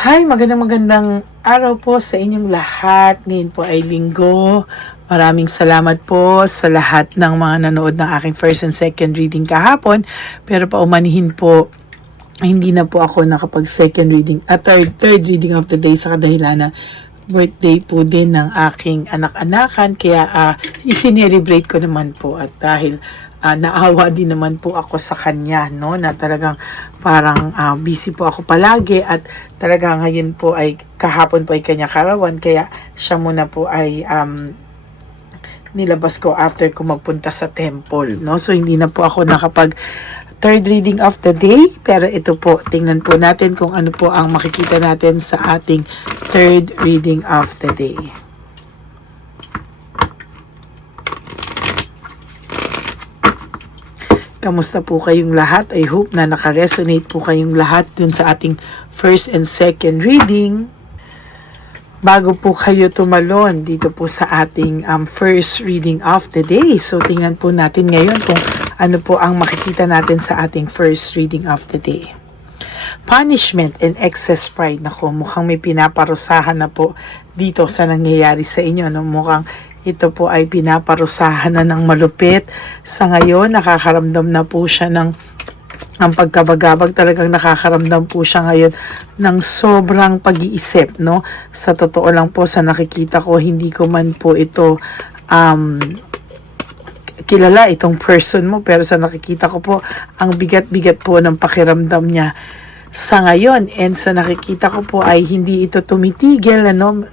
Hi, magandang araw po sa inyong lahat. Ngayon po ay linggo. Maraming salamat po sa lahat ng mga nanood ng aking first and second reading kahapon. Pero paumanihin po, hindi na po ako nakapag second reading at third reading of the day sa kadahilanan birthday po din ng aking anak-anakan, kaya isinelebrate ko naman po, at dahil naawa din naman po ako sa kanya, no, na talagang parang busy po ako palagi, at talagang ngayon po ay kahapon po ay kanya karawan, kaya siya muna po ay nilabas ko after ko magpunta sa temple, no. So hindi na po ako nakapag third reading of the day, pero ito po, tingnan po natin kung ano po ang makikita natin sa ating third reading of the day. Kamusta po kayong lahat? I hope na nakaresonate po kayong lahat dun sa ating first and second reading. Bago po kayo tumalon dito po sa ating first reading of the day, so tingnan po natin ngayon kung ano po ang makikita natin sa ating first reading of the day. Punishment and excess pride. Nako, mukhang may pinaparusahan na po dito sa nangyayari sa inyo, no? Mukhang ito po ay pinaparusahan na ng malupit. Sa ngayon, nakakaramdam na po siya ng ang pagkabagabag, talagang nakakaramdam po siya ngayon ng sobrang pag-iisip, no? Sa totoo lang po, sa nakikita ko, hindi ko man po ito kilala itong person mo, pero sa nakikita ko po, ang bigat-bigat po ng pakiramdam niya sa ngayon, and sa nakikita ko po ay hindi ito tumitigil, ano,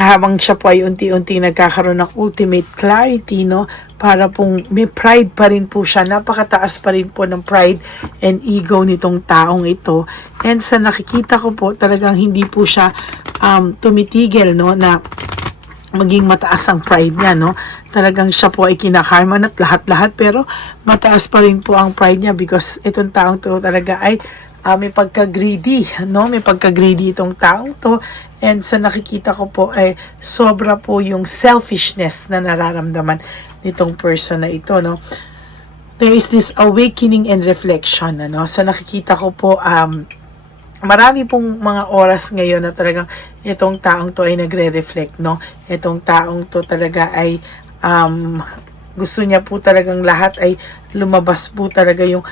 habang siya po ay unti-unti nagkakaroon ng ultimate clarity, no, para pong may pride pa rin po siya, napakataas pa rin po ng pride and ego nitong taong ito, and sa nakikita ko po talagang hindi po siya tumitigil, no, na maging mataas ang pride niya, no. Talagang siya po ay kinakarma at lahat-lahat, pero mataas pa rin po ang pride niya, because itong taong to talaga ay may pagka-greedy, no? May pagka-greedy itong taong to, and sa nakikita ko po ay sobra po yung selfishness na nararamdaman nitong person na ito, no. There is this awakening and reflection, ano. Sa nakikita ko po, marami pong mga oras ngayon na talagang itong taong to ay nagre-reflect, no. Itong taong to talaga ay gusto niya po talagang lahat ay lumabas po talaga yung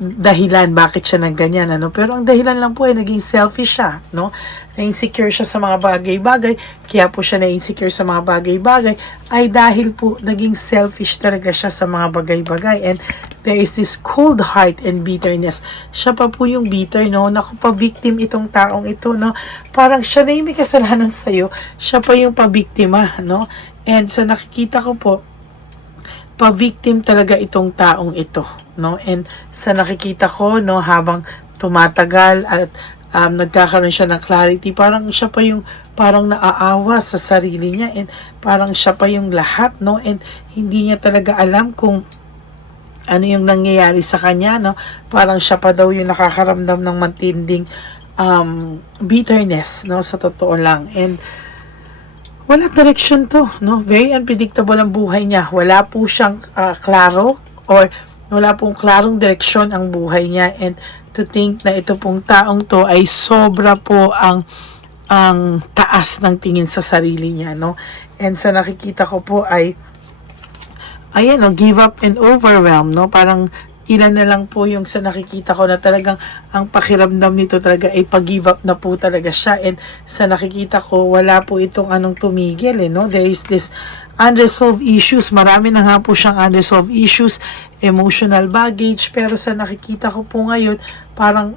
dahilan bakit siya nagganyan, ano. Pero ang dahilan lang po ay naging selfish siya, no. Na-insecure siya sa mga bagay-bagay, kaya po siya na-insecure sa mga bagay-bagay ay dahil po naging selfish talaga siya sa mga bagay-bagay, and there is this cold heart and bitterness. Siya pa po yung bitter, no. Naku, pa-victim itong taong ito, no. Parang siya na yung may kasalanan sa'yo, siya pa yung pa-biktima, no. And sa nakikita ko po, pa-victim talaga itong taong ito, no. And sa nakikita ko, no, habang tumatagal at nagkakaroon siya ng clarity, parang siya pa yung parang naaawa sa sarili niya, and parang siya pa yung lahat, no. And hindi niya talaga alam kung ano yung nangyayari sa kanya, no. Parang siya pa daw yung nakakaramdam ng matinding bitterness, no, sa totoo lang. And wala direction to, no. Very unpredictable ang buhay niya. Wala po siyang klaro, or wala pong klarong direksyon ang buhay niya, and to think na ito pong taong to ay sobra po ang taas ng tingin sa sarili niya, no. And sa nakikita ko po ay ayan, no, give up and overwhelm, no. Parang ilan na lang po yung sa nakikita ko na talagang ang pakiramdam nito talaga ay pag-give up na po talaga siya, and sa nakikita ko wala po itong anong tumigil, no. There is this unresolved issues, marami na nga po siyang unresolved issues, emotional baggage, pero sa nakikita ko po ngayon parang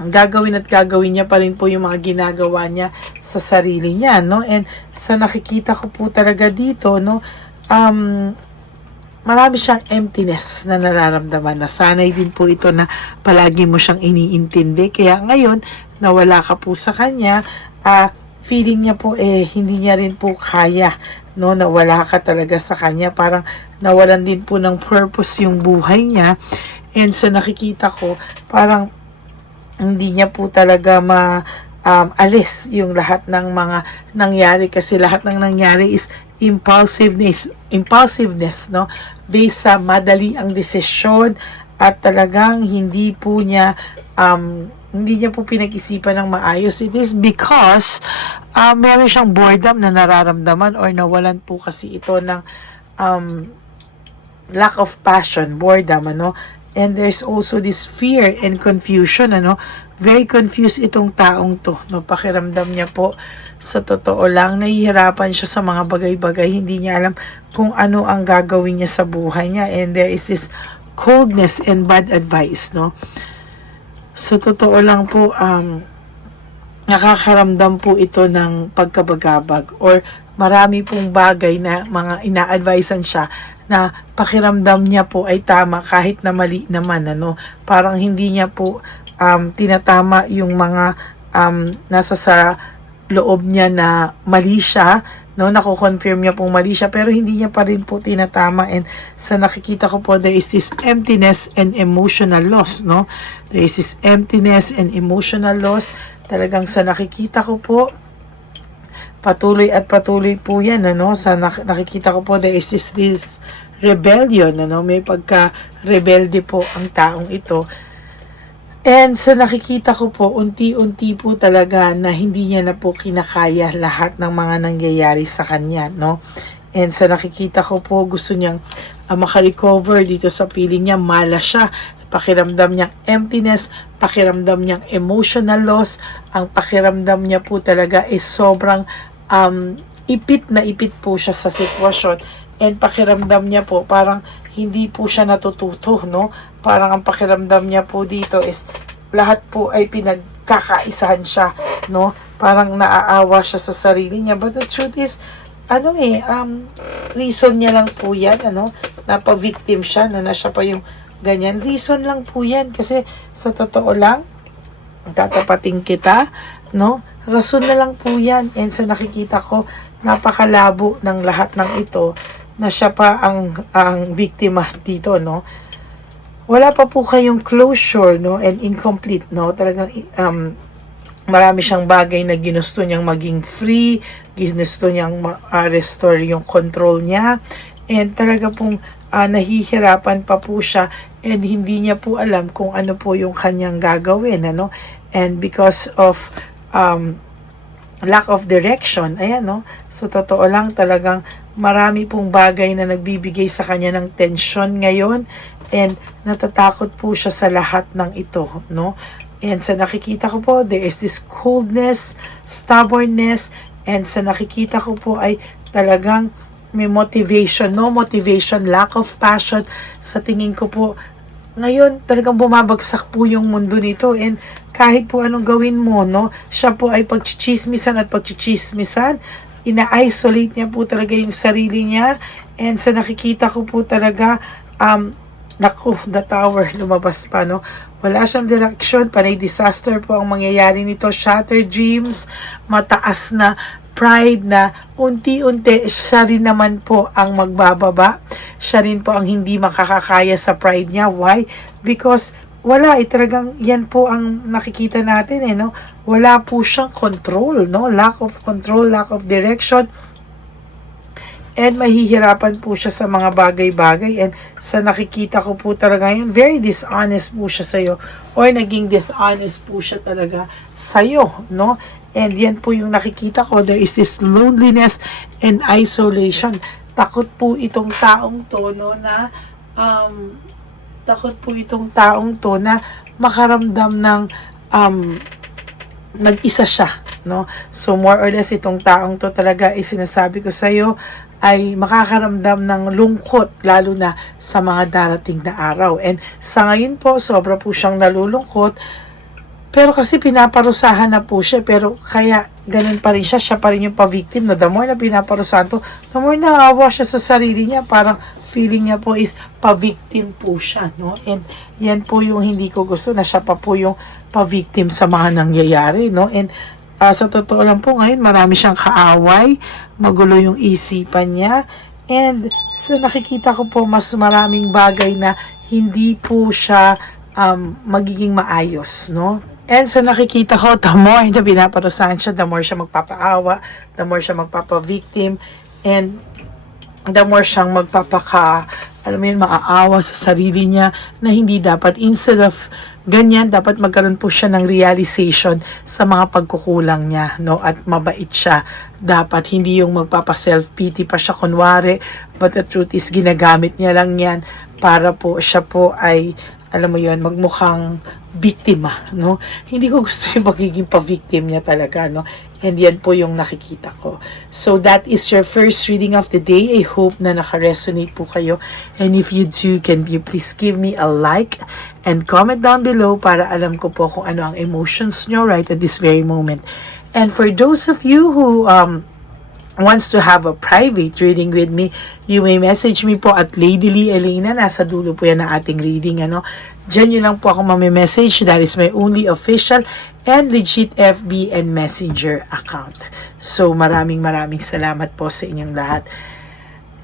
gagawin at gagawin niya pa rin po yung mga ginagawa niya sa sarili niya, no. And sa nakikita ko po talaga dito, no, marami siyang emptiness na nararamdaman, na sanay din po ito na palagi mo siyang iniintindi, kaya ngayon nawala ka po sa kanya, feeling niya po hindi niya rin po kaya, no, nawala ka talaga sa kanya, parang nawalan din po ng purpose yung buhay niya. And sa nakikita ko parang hindi niya po talaga alis yung lahat ng mga nangyari, kasi lahat ng nangyari is impulsiveness, no, based sa madali ang desisyon, at talagang hindi po niya hindi niya po pinag-isipan ng maayos. It is because meron siyang boredom na nararamdaman or nawalan po kasi ito ng lack of passion, boredom, ano. And there's also this fear and confusion, ano. Very confused itong taong to, no. Pakiramdam niya po, sa totoo lang, nahihirapan siya sa mga bagay-bagay. Hindi niya alam kung ano ang gagawin niya sa buhay niya. And there is this coldness and bad advice, no. Sa totoo lang po, nakakaramdam po ito ng pagkabagabag or marami pong bagay na mga ina-advisean siya na pakiramdam niya po ay tama kahit na mali naman, ano. Parang hindi niya po tinatama yung mga nasa sa loob niya na mali siya, no, nako-confirm niya pong mali siya pero hindi niya pa rin po tinatama. And sa nakikita ko po, there is this emptiness and emotional loss, no. There is this emptiness and emotional loss. Talagang sa nakikita ko po, patuloy at patuloy po yan, ano. Sa nakikita ko po, there is this rebellion, ano. May pagka-rebelde po ang taong ito. And sa nakikita ko po, unti-unti po talaga na hindi niya na po kinakaya lahat ng mga nangyayari sa kanya, no. And sa nakikita ko po, gusto niyang makarecover dito sa feeling niya, malas siya. Pakiramdam niyang emptiness, pakiramdam niyang emotional loss. Ang pakiramdam niya po talaga is sobrang ipit na ipit po siya sa sitwasyon. And pakiramdam niya po, parang hindi po siya natututo, no? Parang ang pakiramdam niya po dito is lahat po ay pinagkakaisahan siya, no? Parang naaawa siya sa sarili niya. But the truth is, reason niya lang po yan, ano? Napa-victim siya, na siya pa yung ganyan. Reason lang po yan. Kasi sa totoo lang, tatapating kita, no? Rason na lang po yan. And so nakikita ko, napakalabo ng lahat ng ito na siya pa ang biktima dito, no. Wala pa po kayong closure, no, and incomplete, no. Talagang marami siyang bagay na ginusto niyang maging free, ginusto niyang restore yung control niya, and talaga pong nahihirapan pa po siya, and hindi niya po alam kung ano po yung kanyang gagawin, ano. And because of lack of direction, ayan, no. So totoo lang, talagang marami pong bagay na nagbibigay sa kanya ng tension ngayon, and natatakot po siya sa lahat ng ito, no. And sa nakikita ko po, there is this coldness, stubbornness, and sa nakikita ko po ay talagang may motivation, no motivation, lack of passion. Sa tingin ko po, ngayon talagang bumabagsak po yung mundo nito, and kahit po anong gawin mo, no, siya po ay pagchichismisan at pagchichismisan. Ina-isolate niya po talaga yung sarili niya. And sa nakikita ko po talaga, the tower, lumabas pa, no. Wala siyang direction, panay disaster po ang mangyayari nito. Shattered dreams, mataas na pride na unti-unti siya rin naman po ang magbababa. Siya rin po ang hindi makakakaya sa pride niya. Why? Because wala, talagang yan po ang nakikita natin, no. Wala po siyang control, no. Lack of control, lack of direction. And mahihirapan po siya sa mga bagay-bagay. And sa nakikita ko po talaga yun, very dishonest po siya sa'yo. Or naging dishonest po siya talaga sa'yo, no. And yan po yung nakikita ko. There is this loneliness and isolation. Takot po itong taong to, no, na takot po itong taong to na makaramdam ng nag-isa siya, no. So more or less itong taong to talaga ay sinasabi ko sa iyo ay makakaramdam ng lungkot lalo na sa mga darating na araw. And sa ngayon po, sobra po siyang nalulungkot. Pero kasi pinaparusahan na po siya, pero kaya ganun pa rin siya pa rin yung pa-victim, no. The more na pinaparusahan to, the more naawa siya sa sarili niya, parang feeling niya po is pa-victim po siya, no. And yan po yung hindi ko gusto, na siya pa po yung pa-victim sa mga nangyayari, no. And sa totoo lang po ngayon, marami siyang kaaway, magulo yung isipan niya, and sa nakikita ko po, mas maraming bagay na hindi po siya magiging maayos, no. And sa nakikita ko, the more na pinaparusahan siya, the more siya magpapaawa, the more siya magpapa-victim, and the more siyang maaawa sa sarili niya na hindi dapat. Instead of ganyan, dapat magkaroon po siya ng realization sa mga pagkukulang niya, no? At mabait siya. Dapat hindi yung magpapa-self-pity pa siya kunwari, but the truth is ginagamit niya lang yan para po siya po ay, alam mo yon, magmukhang biktima, no? Hindi ko gusto yung magiging pa-victim niya talaga, no? And yan po yung nakikita ko. So that is your first reading of the day. I hope na naka-resonate po kayo. And if you do, can you please give me a like and comment down below para alam ko po kung ano ang emotions nyo right at this very moment. And for those of you who wants to have a private reading with me, you may message me po at Lady Lee Elena. Nasa dulo po yan na ating reading. Diyan nyo lang po ako message. That is my only official and legit FB and Messenger account. So maraming salamat po sa inyong lahat.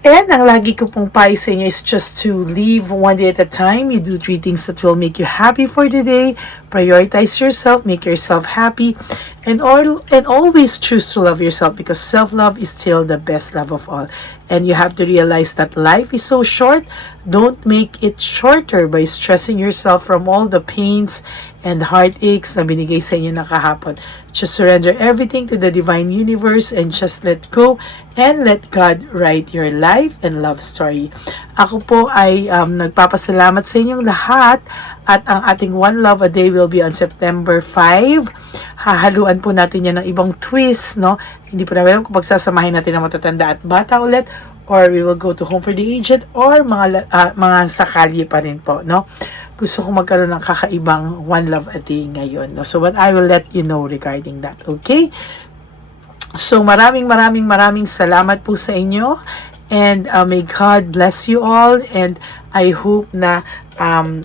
And ang lagi ko pong payo sa inyo is just to live one day at a time. You do 3 things that will make you happy for the day. Prioritize yourself, make yourself happy, and always choose to love yourself, because self-love is still the best love of all. And you have to realize that life is so short. Don't make it shorter by stressing yourself from all the pains and heartaches na binigay sa inyo na kahapon. Just surrender everything to the divine universe and just let go and let God write your life and love story. Ako po ay nagpapasalamat sa inyong lahat, at ang ating One Love a Day will be on September 5. Hahaluan po natin yan ng ibang twist, no? Hindi po namin alam kung pagsasamahin natin ang matatanda at bata ulit, or we will go to Home for the Aged, or mga sakali pa rin po, no? Gusto ko magkaroon ng kakaibang One Love a Day ngayon, no? So but I will let you know regarding that, okay? So maraming salamat po sa inyo, and may God bless you all, and I hope na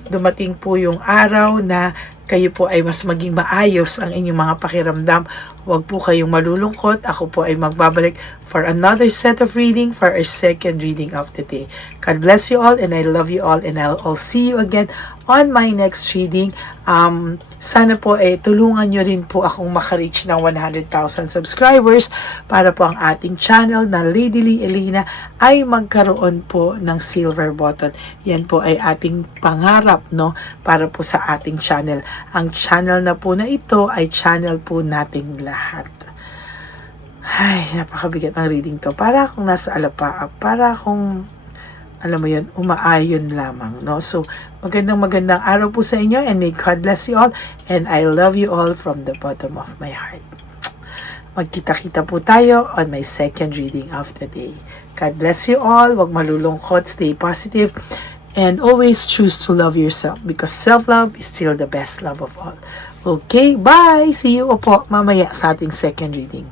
dumating po yung araw na kayo po ay mas maging maayos ang inyong mga pakiramdam. Huwag po kayong malulungkot. Ako po ay magbabalik for another set of reading for our second reading of the day. God bless you all, and I love you all, and I'll see you again on my next reading. Sana po tulungan nyo rin po akong makareach ng 100,000 subscribers para po ang ating channel na Lady Lee Elena ay magkaroon po ng silver button. Yan po ay ating pangarap, no, para po sa ating channel. Ang channel na po na ito ay channel po nating lahat. Ay, napakabigat ng reading to. Para akong nasa alapaap, para akong, alam mo yun, umaayon lamang, no? So, magandang araw po sa inyo, and may God bless you all, and I love you all from the bottom of my heart. Magkita-kita po tayo on my second reading of the day. God bless you all. Huwag malulungkot, stay positive, and always choose to love yourself, because self-love is still the best love of all. Okay, bye! See you po mamaya sa ating second reading.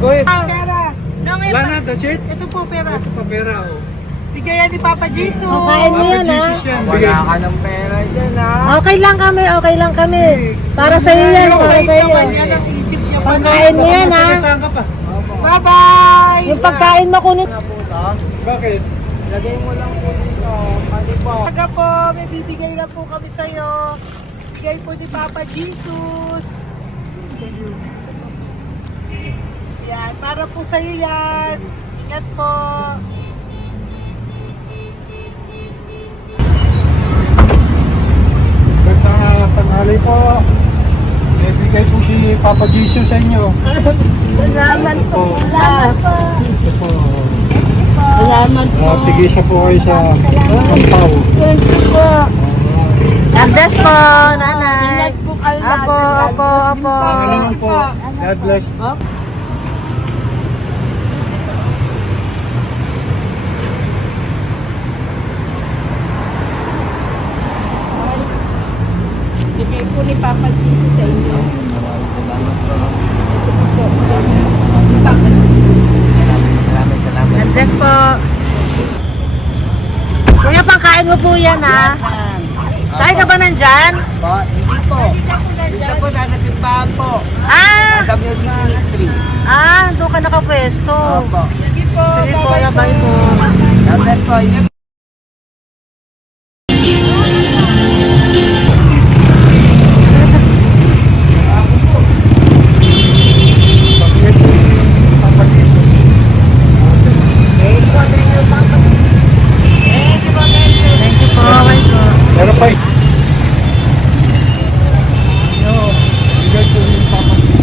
Go ahead. Pera. Wala na, that's it. Ito po pera. Ito pa pera, oh. Bigayan ni Papa Jesus. Kain mo yan, ha? Jesus yan. Wala ka ng pera dyan, ha? Okay lang kami, okay lang kami. Para sa iyo yan, para sa iyo. Yan ang isip niya. Pagkain mo yan, ha? Saan ka pa? Bye-bye. Yung pagkain mo kunin. Nga po ito. Bakit? Lagay mo lang po dito. Mali po. Taga po, may bibigay lang po kami sa'yo. Bigay po ni Papa Jesus. Yan, para po sa'yo yan. Ingat po. Magandang tanghali po. May bigay po si Papa Jesus sa inyo. Salamat po. Salamat po. Ito po. Salamat po. Tigisa po kayo sa Pampaw. Thank you po. God bless po, nanay. Apo, apo, apo. Pangalaman po. God bless. Bigay po ni Papa Jesus sa inyo. Salamat. God bless po. Kuya, pangkain mo po yan, ha? Kain ka ba nandyan? Po, hindi po. Dito po, nanatimbahan po. Ah! Sa Music Ministry. Doon ka nakapwesto. Opo. Sige po, Sige po, labay po. Shoutout po. Ingat Papa Jesus. Thank you po, bye po. Meron pa Yo, bigay po ni Papa Jesus.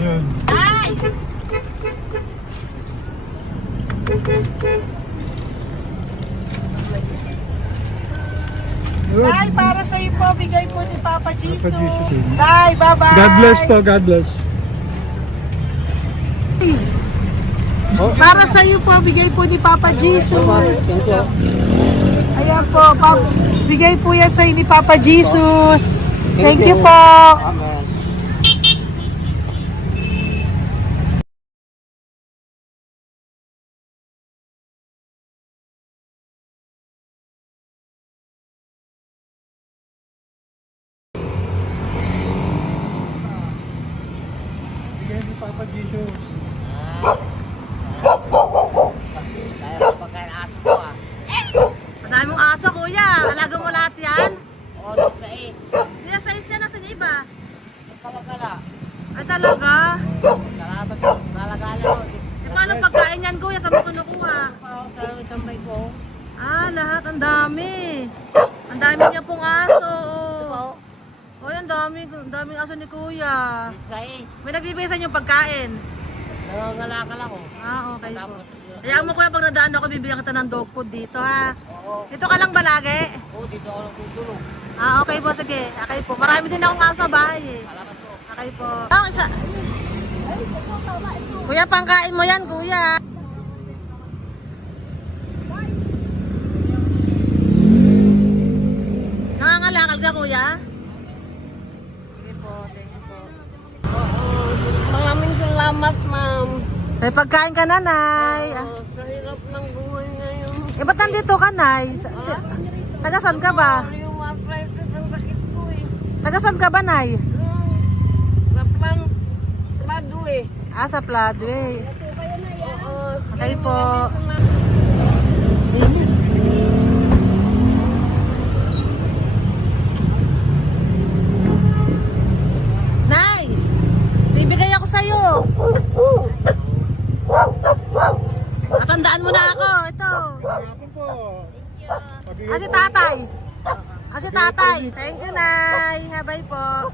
Yun. Yun. Tay, para sa'yo po, bigay po ni Papa Jesus. Papa Jesus, eh. Tay, bye-bye. God bless po, God bless. Para sa'yo po, bigay po ni Papa Jesus. Ayan po, bigay po yan sa'yo ni Papa Jesus. Thank you po. Amen. Bigay ni Papa Jesus. Kaya pagkain ato po, ah. Madami mong aso, kuya. Alaga mo lahat yan? O, sa 8. Kuya, size yan. Nasaan yung iba? Kalagala. Ay, talaga? Salamat po. Kalagala po. Paano pagkain yan, kuya? Saan mo kinukuha? Sa tambay ko. Lahat. Ang dami. Ang dami niya pong aso. Po. Oy, ang daming aso ni kuya. Sa 8. May nagbibigay sa inyo pagkain. Nangangalakal ako. Okay po. Tapos, Kaya mo kuya, pag nadaan ako, bibigyan kita ng dog food dito, ha? oo. Dito ka lang ba lagi? Dito ako lang tutulog. Okay po, sige. Okay po. Marami din akong aso sa bahay, eh. Salamat po. Okay po. Isa. Kuya, pangkain mo yan, kuya. Nangangalakal ka, kuya? Sige po, thank you po. Maraming salamat, ma'am. May pagkain ka, nanay. Sa hirap ng buhay ngayon. Ba't nandito ka, nay? Tagasan ka ba? Yung arthritis ang sakit ko eh. Tagasan ka ba, nay? Sa plado eh. Sa Pladway. Oo. Okay po. Nay! Bibigay ako sa'yo. Natandaan mo na ako. Ito. Ako po. Si tatay. Si tatay. Thank you, Nay. Bye po.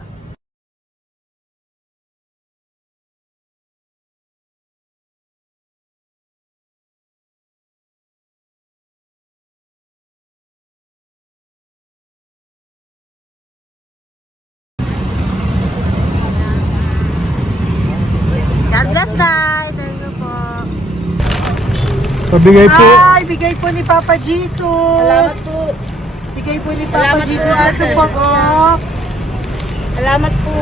God bless, Nay. Thank you po. Pabigay po. Ay, bigay po ni Papa Jesus. Salamat po. Bigay po ni Papa Salamat po, Jesus. ate. Ito po, oh. Salamat po.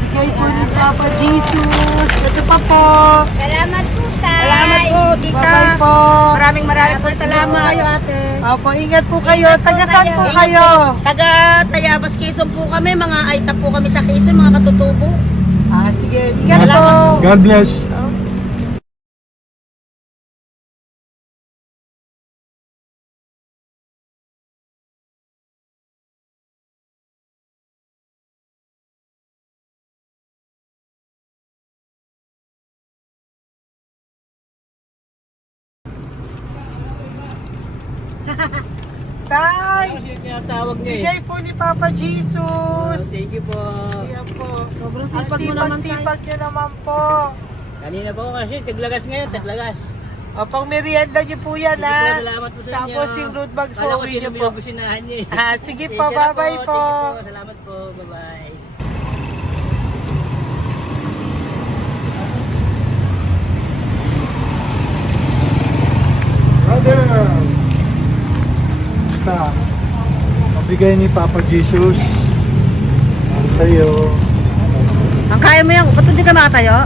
Bigay po ni Papa Jesus. Ito pa po. Salamat po, tay. Salamat po, tita. Bye-bye po. Maraming po salamat. Kayo, ate. Opo, ingat po kayo. Taga saan po kayo? Taga Tayabas, Quezon po kami. Mga aita po kami sa Quezon, mga katutubo. Sige, ingat po. God bless. Tay, Tinatawag niya eh. bigay po ni Papa Jesus. Thank you po. Ayan po. Sobrang Ang sipag mo naman, tay. sipag nyo naman po. Kanina po kasi, taglagas ngayon, taglagas. O, pang merienda nyo po yan, Sige po, ha? salamat po sa inyo. Tapos yung road bags po, Kala ko uwi sino nyo mo po. yung businahan niya eh. Sige Thank po, you na bye-bye Thank po. you po. Salamat po. Bye-bye. Brother, basta, mabigay ni Papa Jesus ang sa'yo. Ang kaya mo yan, ba't hindi ka makatayo?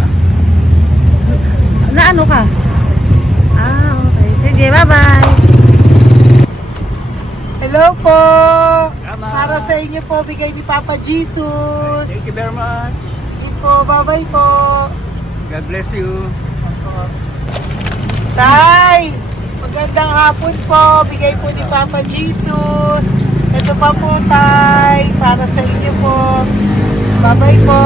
Na ano ka? Okay. Sige, bye-bye. Hello po. Para sa inyo po, bigay ni Papa Jesus. Thank you very much. Sige po, bye-bye po. God bless you. Tay, magandang hapon po. Bigay po ni Papa Jesus. Ito pa po, Tay. Para sa inyo po. Bye-bye po.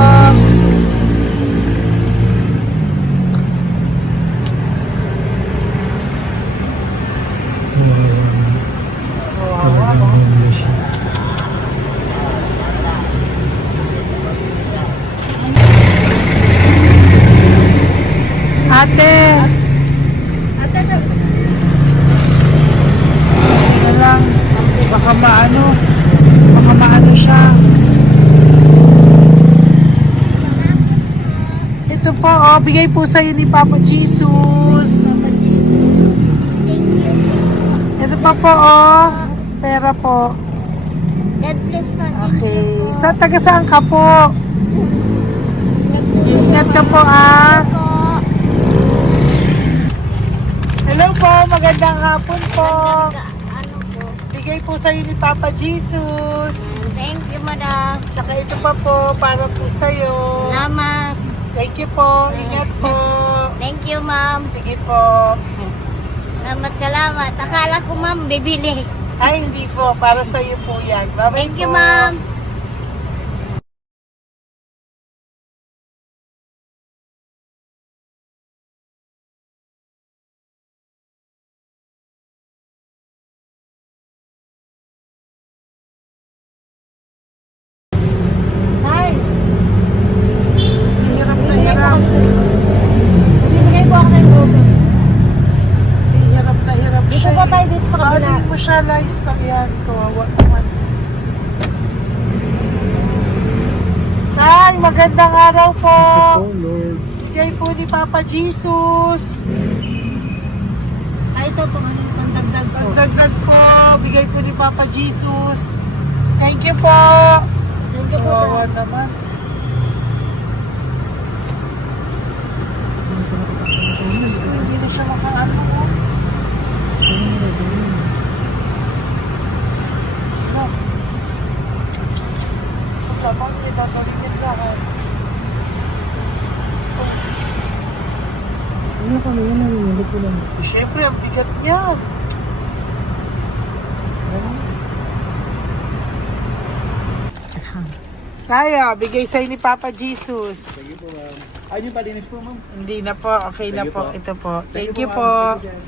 Ate. Ito lang. Baka maano siya. Ito po, bigay po sa'yo ni Papa Jesus. Ito pa po, pera po. God bless po. Okay. Taga saan ka po? Sige, ingat ka po, Hello po, magandang hapon po. Ano po? Bigay po sa'yo ni Papa Jesus. Thank you, madam. Tsaka ito pa po, para po sa'yo. Salamat. Thank you po, ingat po. Thank you, ma'am. Sige po. Salamat. Akala ko, ma'am, bibili. Ay, hindi po, para sa'yo po yan. Bye-bye Thank you, po. ma'am. Hirap na hirap. Bibigay po ako ng gobe. Hirap na hirap Dito siya. po tayo, dito sa kabila. Bawalin mo siya, Lice, pag yan. Kawawa naman. Tay, magandang araw po. Oh Lord. Bigay po ni Papa Jesus. Ito po, ano yung pandagdag po. Pagdagdag po, bigay po ni Papa Jesus. Thank you po. Thank you po. Kawawa naman. Diyos ko, hindi na siya makaano po. Pagkabang, may tataligid lahat. Ano kami yun, narinig ko lang. Siyempre, ang bigat niya. Kaya, bigay sa'yo ni Papa Jesus. Thank you po, ma'am. Ayun yung palinis po, ma'am. Hindi na po, okay na Thank you po. po. Ito po. Thank you ma'am. po. Thank you, sir.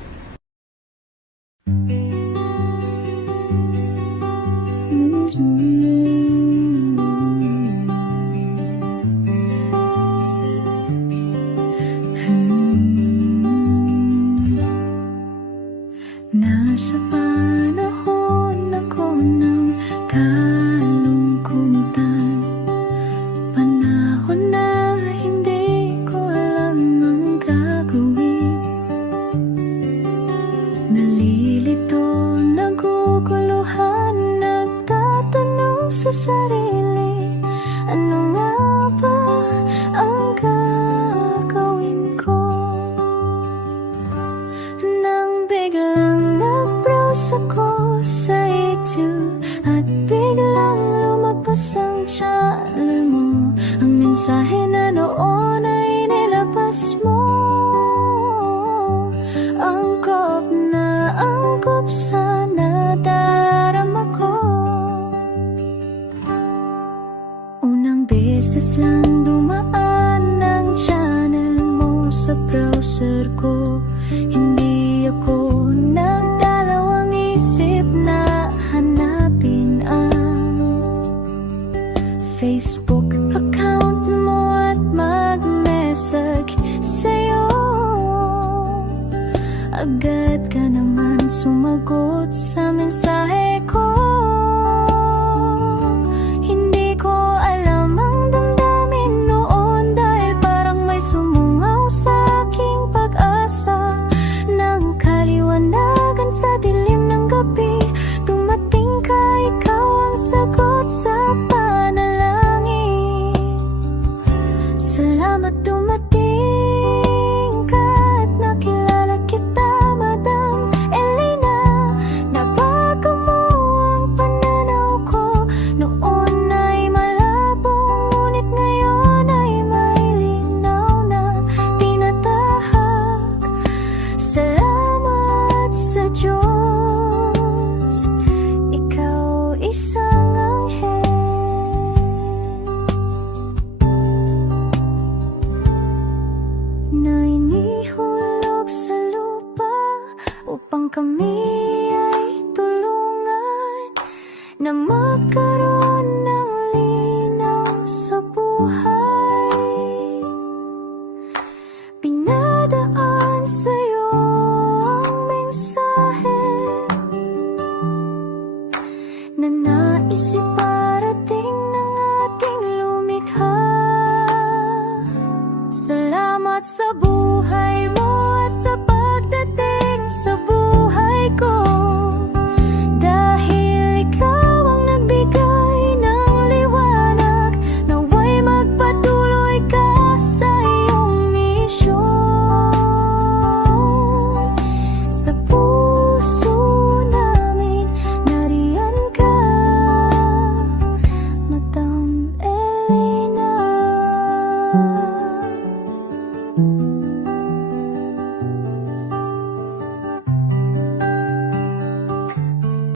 Nasa panahon ako ng kalungkutan, panahon na hindi ko alam ang gagawin. Ano nga ba ang gagawin ko? Nang biglang nag-browse ako sa YouTube at biglang lumabas ang channel mo. Ang mensahe na noon ay nilabas mo. Angkop sa nadarama ko. Unang beses lang dumaan ang channel mo sa browser ko. Hindi ako